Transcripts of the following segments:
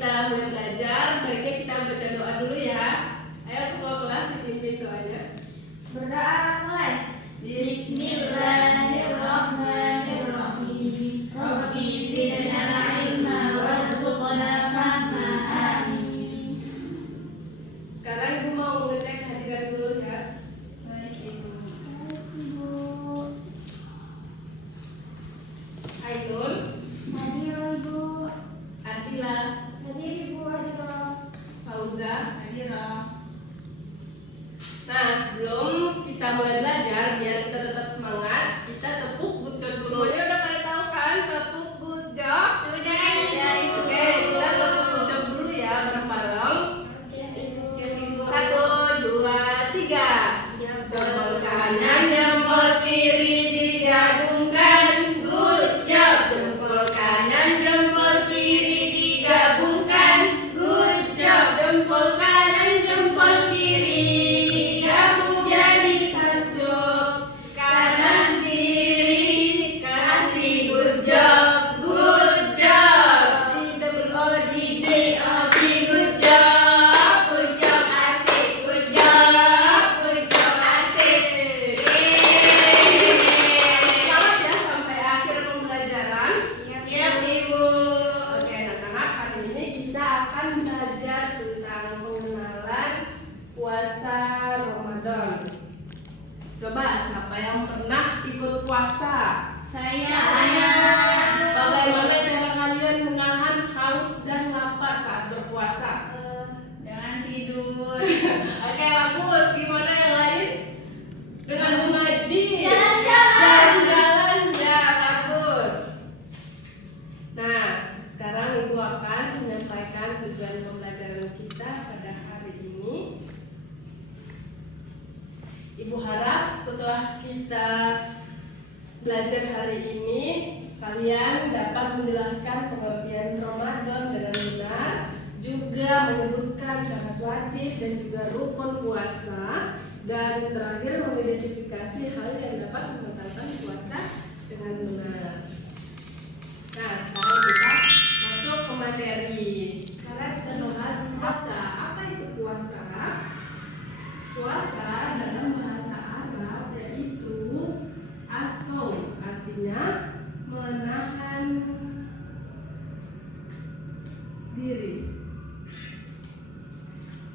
kita mulai belajar, baiknya kita baca doa dulu ya. Ayo ketua kelas dipimpin doanya. Berdoa mulai. Bismillahirrahmanirrahim. Rabbi zidna ilma warzuqna fahma. Amin. Sekarang Ibu mau ngecek hadiran dulu ya. Baik, Ibu. Ainul, Hadir, Ibu. Ardila, Hadir, Ibu. Hadir. Fauza. Hadir. Nah, sebelum kita mulai belajar, biar kita tetap semangat, kita tepuk gucot dulu. Ya udah pada tahu kan tepuk gucot? Sudah, Ya, oke, kita tepuk gucot dulu ya bareng-bareng. Siap, Ibu. 1, 2, 3. Jempol kanan, jempol kiri digabungkan. Good job. Jempol kanan, jempol kiri digabungkan. Good job. Jempol kanan, jempol kiri digabung jadi satu. Kanan kiri kasih good job. Good job. Double O D J O B. Good job. Good job asik. Good job. Good job asik. Selamat ya sampai akhir pembelajaran. Siap Ibu. Oke anak-anak, hari ini kita akan belajar tentang pengenalan puasa Ramadan. Coba siapa yang pernah ikut puasa? Saya. Bagaimana cara kalian menahan haus dan lapar saat berpuasa? Jangan tidur. Oke bagus. Gimana yang lain? Dengan mengaji. Jalan-jalan. Jalan-jalan. Ya bagus. Nah sekarang Ibu akan menyampaikan tujuan pembelajaran kita pada hari ini. Ibu harap setelah kita belajar hari ini, kalian dapat menjelaskan pengertian Ramadan dengan benar, juga menyebutkan syarat wajib dan juga rukun puasa, dan terakhir mengidentifikasi hal yang dapat membatalkan puasa dengan benar. Nah, sekarang kita masuk ke materi. Sekarang kita bahas puasa. Apa itu puasa? Puasa dalam bahasa Arab yaitu as-shaum, artinya menahan diri.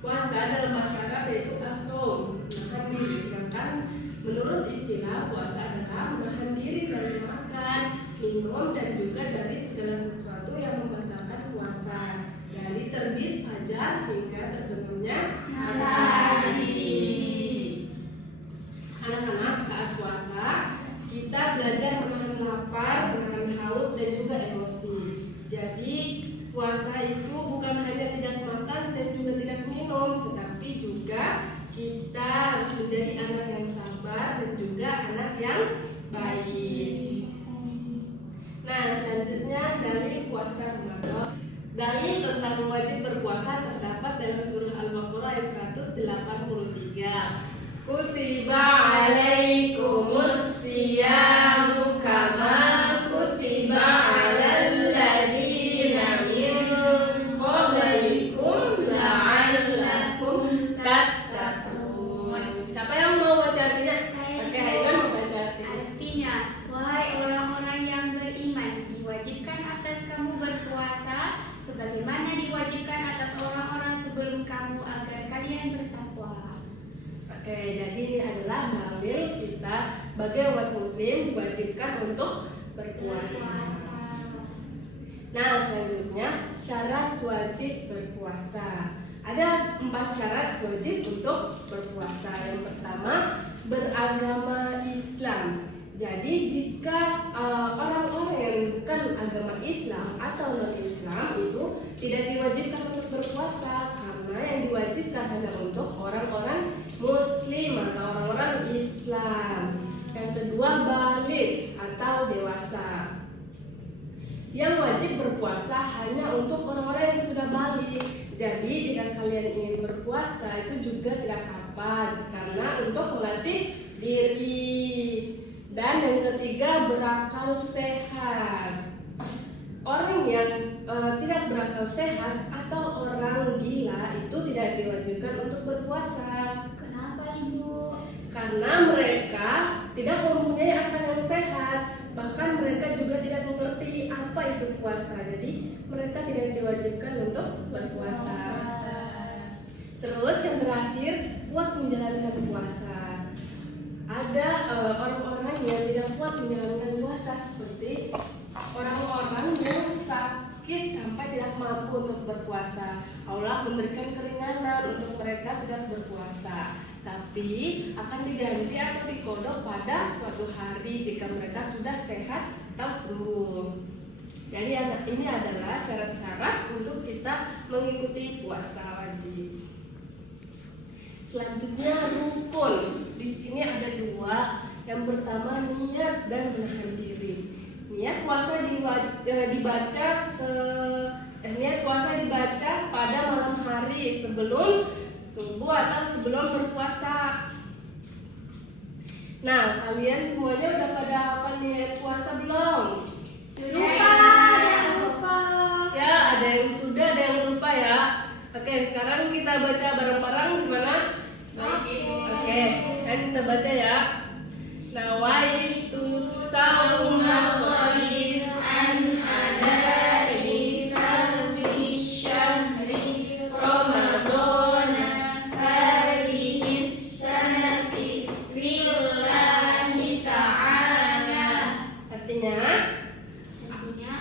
Puasa dalam bahasa Arab yaitu as-shaum, menahan diri. Sedangkan menurut istilah puasa adalah menahan diri dari makan, minum dan juga dari segala sesuatu yang membatalkan puasa, dari terbit fajar hingga terbenamnya matahari. Anak-anak, saat puasa kita belajar menahan lapar, menahan haus dan juga emosi. Jadi puasa itu bukan hanya tidak makan dan juga tidak minum, tetapi juga kita harus menjadi anak yang sabar dan juga anak yang baik. Nah, selanjutnya dari puasa Ramadan. Dalil tentang wajib berpuasa terdapat dalam surah Al-Baqarah ayat 183. Kutiba alaikumus siyamu kama kutiba alal ladzina min qablikum la'allakum tattaqun. Siapa yang mau baca artinya? Oke, Ainul mau baca artinya. Artinya, wahai orang-orang yang beriman, diwajibkan atas kamu berpuasa sebagaimana diwajibkan atas orang-orang sebelum kamu agar kalian bertakwa. Oke, jadi ini adalah dalil kita sebagai umat muslim diwajibkan untuk berpuasa. Nah, selanjutnya syarat wajib berpuasa. Ada 4 syarat wajib untuk berpuasa. Yang pertama, beragama Islam. Jadi jika orang-orang yang bukan agama Islam atau non-Islam itu tidak diwajibkan untuk berpuasa, karena yang diwajibkan hanya untuk orang-orang Muslim atau orang-orang Islam. Yang kedua, balik atau dewasa. Yang wajib berpuasa hanya untuk orang-orang yang sudah balik. Jadi jika kalian ingin berpuasa itu juga tidak apa-apa, karena untuk melatih diri. Dan yang ketiga, berakal sehat. Orang yang tidak berakal sehat atau orang gila itu tidak diwajibkan untuk berpuasa. Kenapa Ibu? Karena mereka tidak mempunyai akal yang sehat, bahkan mereka juga tidak mengerti apa itu puasa. Jadi mereka tidak diwajibkan untuk berpuasa. Terus yang terakhir, kuat menjalankan puasa. Ada orang-orang yang tidak kuat menjalankan puasa, seperti orang-orang yang sakit sampai tidak mampu untuk berpuasa. Allah memberikan keringanan untuk mereka tidak berpuasa, tapi akan diganti atau dikodok pada suatu hari jika mereka sudah sehat atau sembuh. Jadi ini adalah syarat-syarat untuk kita mengikuti puasa wajib. Selanjutnya rukun. Di sini ada dua. Yang pertama niat dan menahan diri. Niat puasa dibaca pada malam hari sebelum subuh atau sebelum berpuasa. Nah, kalian semuanya udah pada hafal niat puasa belum? Lupa. Ya, ada yang sudah, ada yang lupa ya. Oke, sekarang kita baca bareng-bareng gimana? Oke, ayo kita baca ya. Nawaitu sauma qalil an adai fardhi syahri ramadana hadhihi sanati lillahi ta'ala. Artinya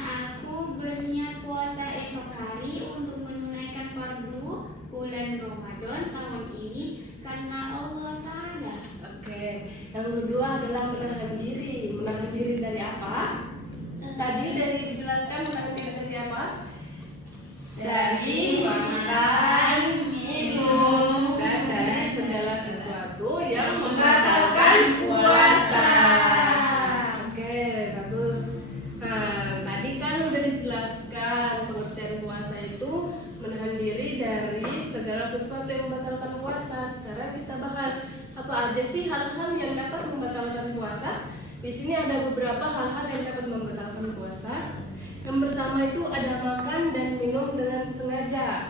aku berniat puasa esok hari untuk menunaikan fardu bulan Ramadan tahun ini karena Allah Ta'ala. Oke, yang kedua adalah menahan diri. Menahan diri dari apa? Tadi dari dijelaskan menahan diri dari apa? Dari makan, minum, dan dari segala sesuatu yang membatalkan puasa. Oke, bagus. Nah, tadi kan udah dijelaskan pengertian puasa itu menahan diri dari segala sesuatu yang membatalkan puasa. Sekarang kita bahas apa aja sih hal-hal yang dapat membatalkan puasa. Di sini ada beberapa hal-hal yang dapat membatalkan puasa. Yang pertama itu ada makan dan minum dengan sengaja.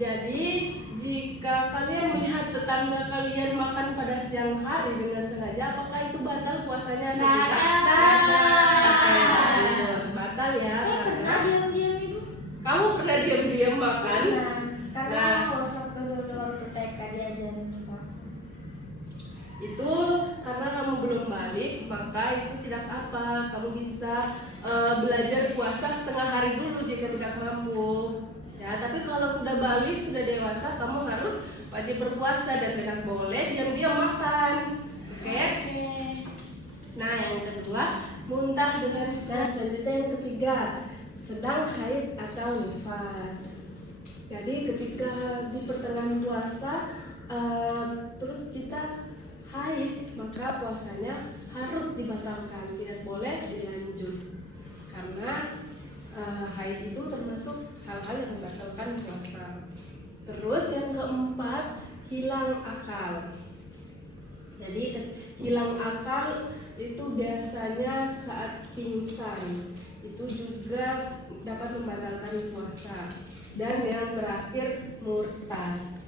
Jadi jika kalian melihat tetangga kalian makan pada siang hari dengan sengaja, apakah itu batal puasanya atau tidak? Batal ya. Karena kamu pernah diam-diam makan. Karena waktu dulu waktu TK diajarin puasa. Itu karena kamu belum balik, maka itu tidak apa. Kamu bisa belajar puasa setengah hari dulu jika tidak mampu. Ya, tapi kalau sudah balik, sudah dewasa, kamu harus wajib berpuasa dan tidak boleh diam-diam makan. Oke? Nah, yang kedua, muntah dengan selanjutnya yang ketiga, sedang haid atau nifas. Jadi ketika di pertengahan puasa terus kita haid, maka puasanya harus dibatalkan, tidak boleh dilanjut. Karena haid itu termasuk hal-hal yang membatalkan puasa. Terus yang keempat, hilang akal. Jadi hilang akal itu biasanya saat pingsan. Itu juga dapat membatalkan puasa. Dan yang terakhir, murtad.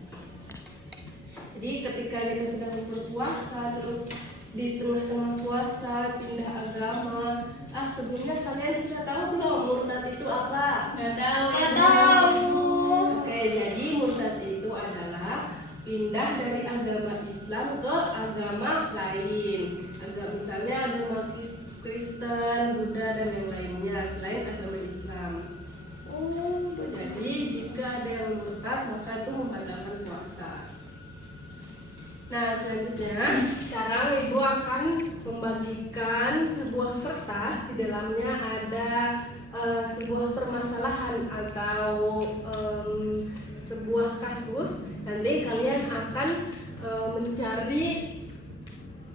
Jadi ketika kita sedang berpuasa, terus di tengah-tengah puasa pindah agama. Sebelumnya kalian sudah tahu belum murtad itu apa? Nggak tahu. Oke, jadi murtad itu adalah pindah dari agama Islam ke agama lain. Misalnya agama Kristen, Buddha, dan yang lainnya selain agama Islam. Jadi jika ada yang murtad, maka itu membatalkan puasa. Nah, selanjutnya sekarang Ibu akan membagikan sebuah kertas. Di dalamnya ada sebuah permasalahan atau sebuah kasus. Nanti kalian akan mencari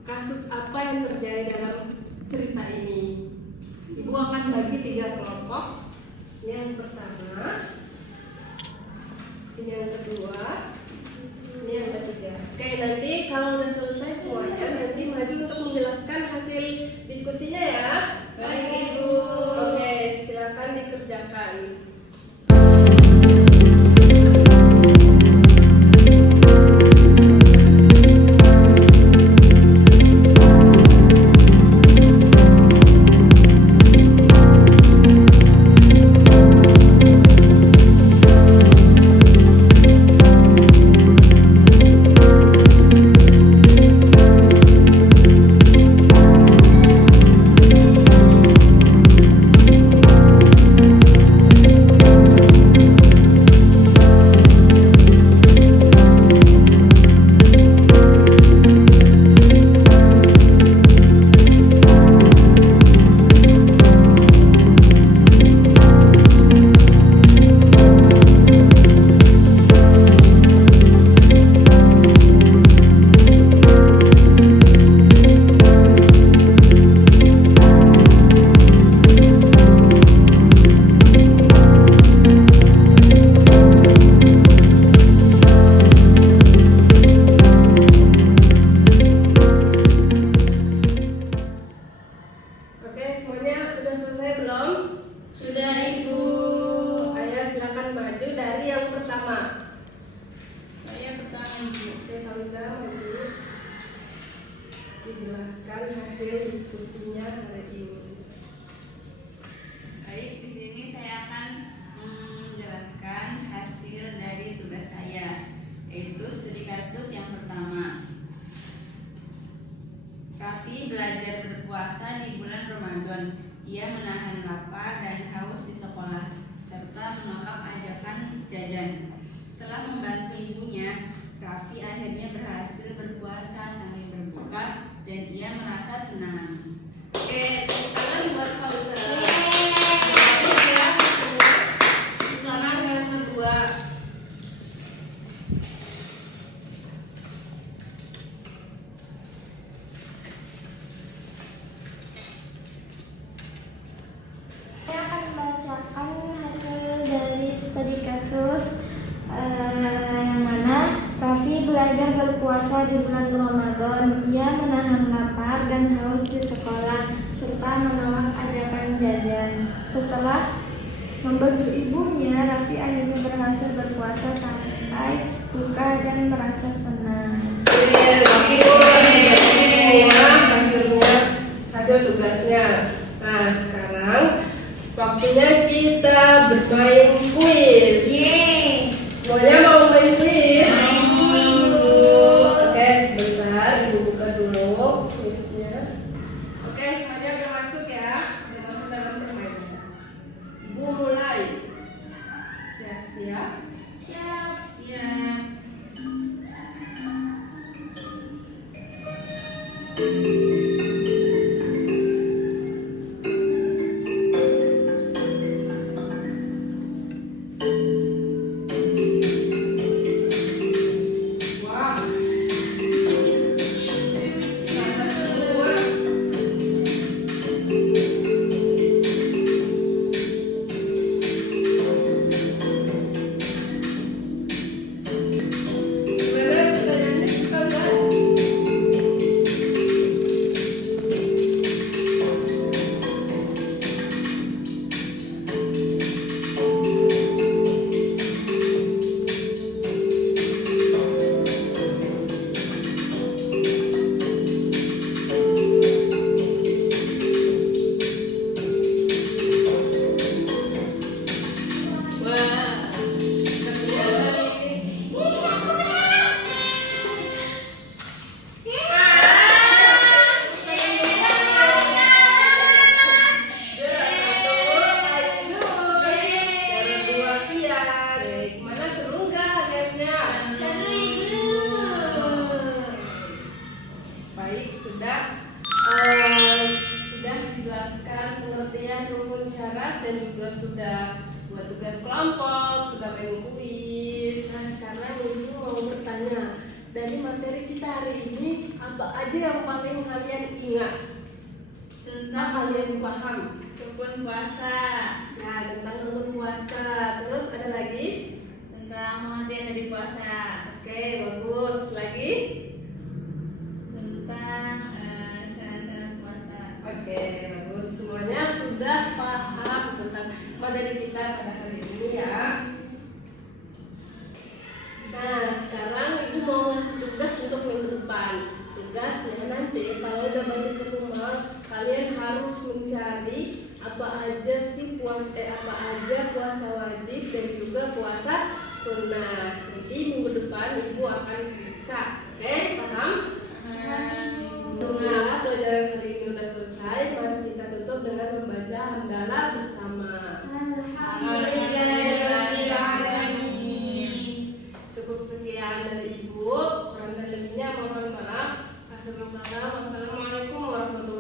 kasus apa yang terjadi dalam cerita ini. Ibu akan bagi 3 kelompok. Ini yang pertama, ini yang kedua, ini yang ketiga. Oke, nanti kalau udah selesai semuanya, nanti maju untuk menjelaskan hasil diskusinya ya. Baik, Ibu. Oke, silakan silakan. Oke, semuanya udah selesai belum? Sudah, Ibu. Ayo silakan maju dari yang pertama. Saya pertama, Ibu. Oke, Fauza maju. Dijelaskan hasil diskusinya hari ini. Baik, di sini saya akan menjelaskan hasil dari tugas saya, yaitu studi kasus yang pertama. Raffi belajar berpuasa di bulan Ramadan. Ia menahan lapar dan haus di sekolah, serta menolak ajakan jajan. Setelah membantu ibunya, Raffi akhirnya berhasil berpuasa sampai berbuka dan ia merasa senang. Oke, tepuk tangan buat Fauza. Sekarang yang kedua. Saya akan membacakan hasil dari studi kasus yang mana Raffi belajar berpuasa di bulan Ramadan. Ia menahan lapar dan haus di sekolah serta menolak ajakan jajan. Setelah membantu ibunya, Raffi akhirnya berhasil berpuasa sampai buka dan merasa senang. Hasil tugasnya. Nah, sekarang waktunya kita bermain kuis. Yeay. Semuanya mau main kuis? Ibu. Oke, sebentar Ibu buka dulu kuisnya. Oke, semuanya udah masuk ya. Udah masuk dalam permainan. Ibu mulai. Siap-siap. Siap. Siap. Wah. Selamat semua. Gimana pertanyaannya, bisa nggak? Wah, baik, sudah dijelaskan pengertian rukun syarat dan juga sudah buat tugas kelompok, sudah main kuis. Nah, sekarang Ibu mau bertanya, dari materi kita hari ini apa aja yang paling kalian ingat? Tentang kalian paham? Rukun puasa, Ya, tentang rukun puasa. Terus ada lagi? tentang pengertian dari puasa, Oke, bagus. Lagi? tentang syarat-syarat puasa. Oke, bagus. Semuanya sudah paham tentang materi kita pada hari ini ya. Nah, sekarang Ibu mau ngasih tugas untuk minggu depan. Tugasnya nanti kalau udah balik ke rumah, kalian harus mencari apa aja puasa wajib dan juga puasa sunnah. Nanti minggu depan Ibu akan periksa. Oke, paham? Nah, pelajaran hari ini sudah selesai. Mari kita tutup dengan membaca hamdalah bersama. Cukup sekian dari Ibu. Kurang dan lebihnya mohon maaf. Wassalamualaikum warahmatullahi wabarakatuh.